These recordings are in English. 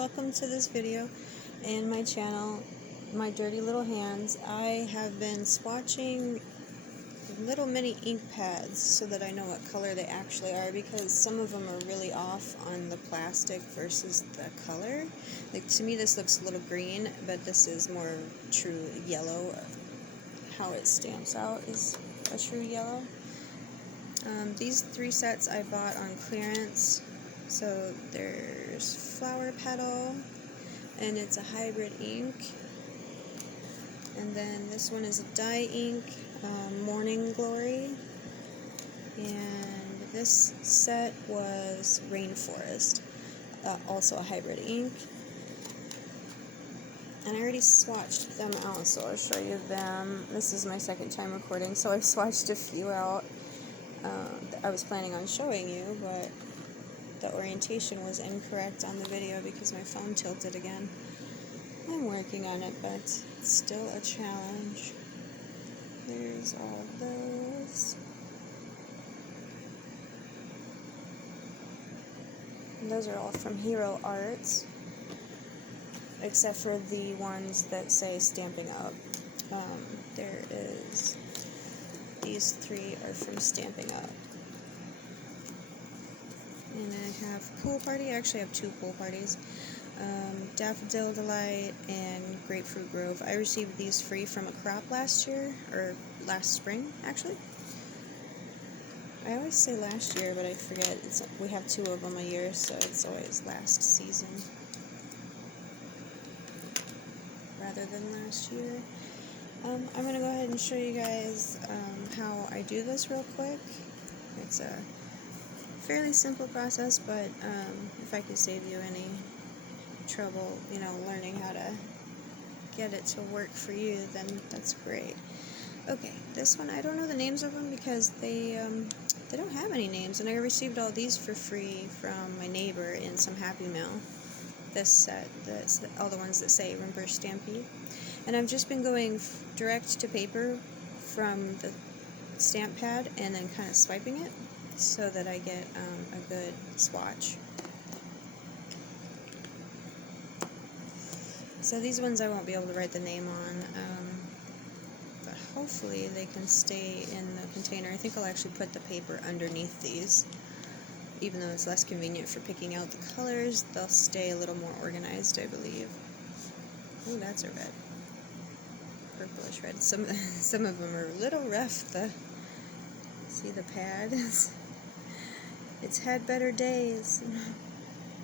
welcome to this video and my channel, My Dirty Little Hands. I have been swatching little mini ink pads so that I know what color they actually are, because some of them are really off on the plastic versus the color. Like, to me this looks a little green, but this is more true yellow. How it stamps out is a true yellow. These 3 sets I bought on clearance. So there's Flower Petal, and it's a hybrid ink. And then this one is a dye ink, Morning Glory. And this set was Rainforest, also a hybrid ink. And I already swatched them out, so I'll show you them. This is my second time recording, so I've swatched a few out. I was planning on showing you, but the orientation was incorrect on the video because my phone tilted again. I'm working on it, but it's still a challenge. There's all those. And those are all from Hero Arts, except for the ones that say Stampin'up. There is, these 3 are from Stampin'up. And I have Pool Party. I actually have 2 Pool Parties. Daffodil Delight and Grapefruit Grove. I received these free from a crop last year, or last spring, actually. I always say last year, but I forget. We have 2 of them a year, so it's always last season rather than last year. I'm going to go ahead and show you guys how I do this real quick. It's a fairly simple process, but if I could save you any trouble, learning how to get it to work for you, then that's great. Okay, this one, I don't know the names of them because they don't have any names, and I received all these for free from my neighbor in some Happy Mail. This set, all the ones that say Rubber Stampede. And I've just been going direct to paper from the stamp pad and then kind of swiping it so that I get a good swatch. So these ones I won't be able to write the name on, but hopefully they can stay in the container. I think I'll actually put the paper underneath these. Even though it's less convenient for picking out the colors, they'll stay a little more organized, I believe. Oh, that's a red. Purplish red. Some of them are a little rough. See the pad? It's had better days.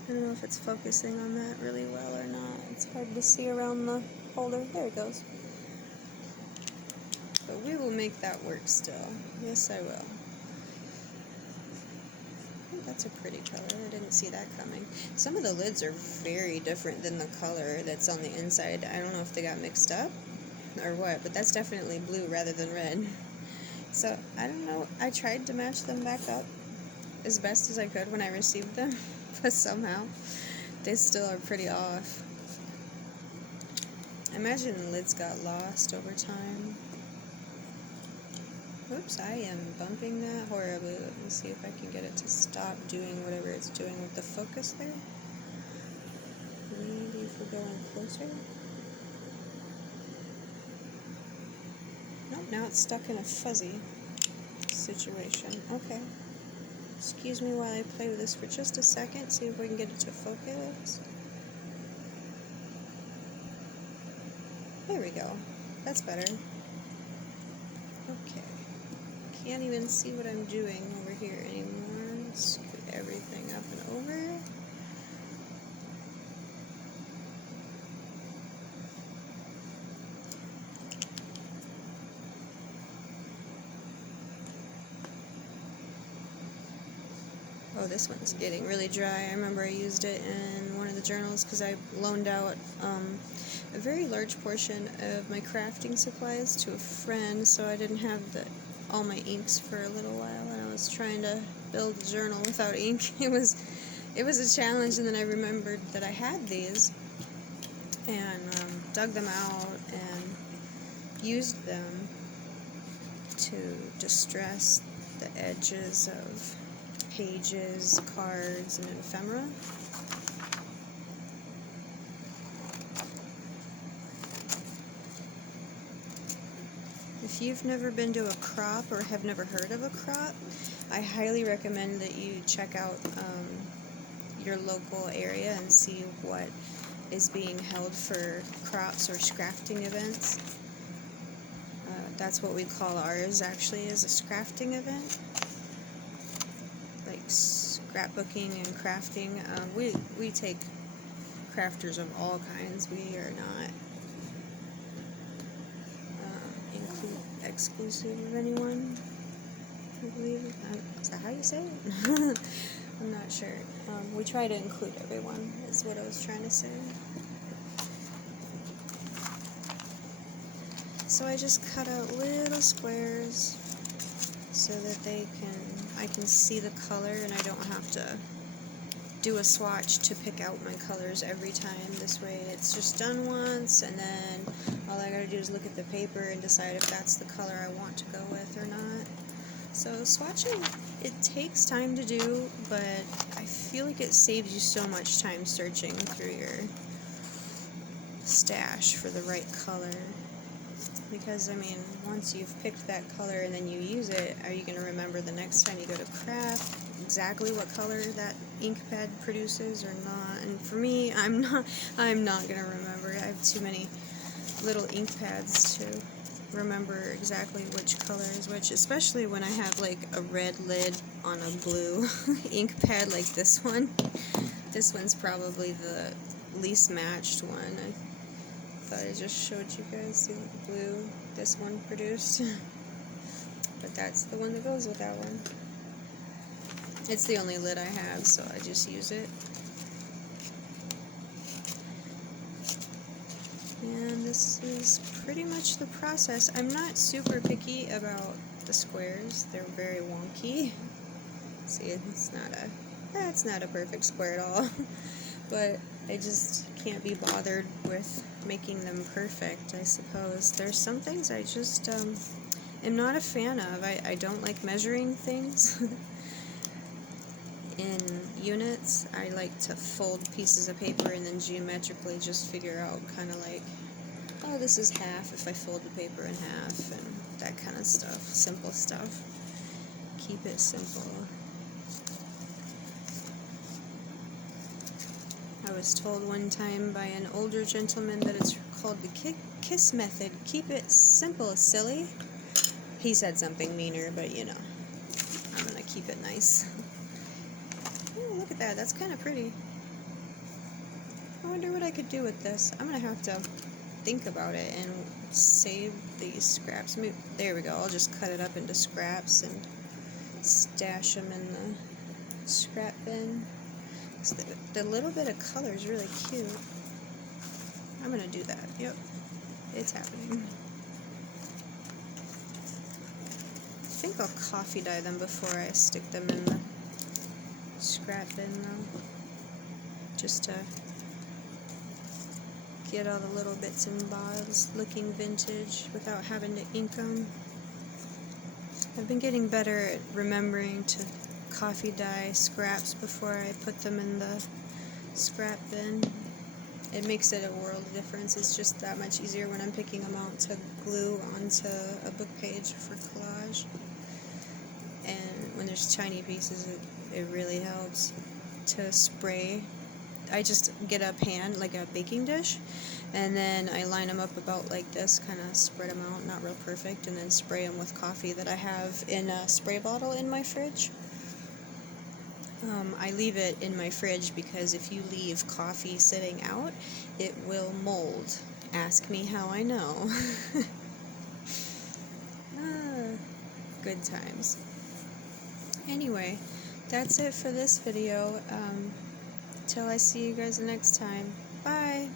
I don't know if it's focusing on that really well or not. It's hard to see around the holder. There it goes. But we will make that work still. Yes, I will. Oh, that's a pretty color. I didn't see that coming. Some of the lids are very different than the color that's on the inside. I don't know if they got mixed up or what, but that's definitely blue rather than red. So, I don't know. I tried to match them back up as best as I could when I received them, but somehow they still are pretty off. I imagine the lids got lost over time. Oops, I am bumping that horribly. Let me see if I can get it to stop doing whatever it's doing with the focus there. Maybe if we're going closer. Nope, now it's stuck in a fuzzy situation. Okay. Excuse me while I play with this for just a second, see if we can get it to focus. There we go. That's better. Okay. Can't even see what I'm doing over here anymore. Scoot everything up and over. Oh, this one's getting really dry. I remember I used it in one of the journals because I loaned out a very large portion of my crafting supplies to a friend, so I didn't have all my inks for a little while, and I was trying to build a journal without ink. It was a challenge, and then I remembered that I had these and dug them out and used them to distress the edges of pages, cards, and ephemera. If you've never been to a crop or have never heard of a crop, I highly recommend that you check out your local area and see what is being held for crops or scrafting events. That's what we call ours, actually, is a scrafting event. Like scrapbooking and crafting. We take crafters of all kinds. We are not exclusive of anyone, I believe. Is that how you say it? I'm not sure. We try to include everyone, is what I was trying to say. So I just cut out little squares so that I can see the color and I don't have to do a swatch to pick out my colors every time. This way it's just done once, and then all I gotta do is look at the paper and decide if that's the color I want to go with or not. So swatching, it takes time to do, but I feel like it saves you so much time searching through your stash for the right color. Because, I mean, once you've picked that color and then you use it, are you going to remember the next time you go to craft exactly what color that ink pad produces or not? And for me, I'm not going to remember. I have too many little ink pads to remember exactly which color is which, especially when I have like a red lid on a blue ink pad like this one. This one's probably the least matched one. I thought I just showed you guys the blue this one produced. But that's the one that goes with that one. It's the only lid I have, so I just use it. And this is pretty much the process. I'm not super picky about the squares. They're very wonky. See, that's not a perfect square at all. But I just can't be bothered with making them perfect, I suppose. There's some things I just am not a fan of. I don't like measuring things in units. I like to fold pieces of paper and then geometrically just figure out kind of like, oh, this is half if I fold the paper in half, and that kind of stuff. Simple stuff. Keep it simple. I was told one time by an older gentleman that it's called the KISS method. Keep it simple, silly. He said something meaner, but you know, I'm gonna keep it nice. Oh, look at that. That's kind of pretty. I wonder what I could do with this. I'm gonna have to think about it and save these scraps. Maybe, there we go. I'll just cut it up into scraps and stash them in the scrap bin. The little bit of color is really cute. I'm gonna do that. Yep, it's happening. I think I'll coffee dye them before I stick them in the scrap bin though, just to get all the little bits and bobs looking vintage without having to ink them. I've been getting better at remembering to coffee dye scraps before I put them in the scrap bin. It makes it a world of difference. It's just that much easier when I'm picking them out to glue onto a book page for collage. And when there's tiny pieces, it really helps to spray. I just get a pan, like a baking dish, and then I line them up about like this, kind of spread them out, not real perfect, and then spray them with coffee that I have in a spray bottle in my fridge. I leave it in my fridge because if you leave coffee sitting out, it will mold. Ask me how I know. Good times. Anyway, that's it for this video. Till I see you guys the next time. Bye!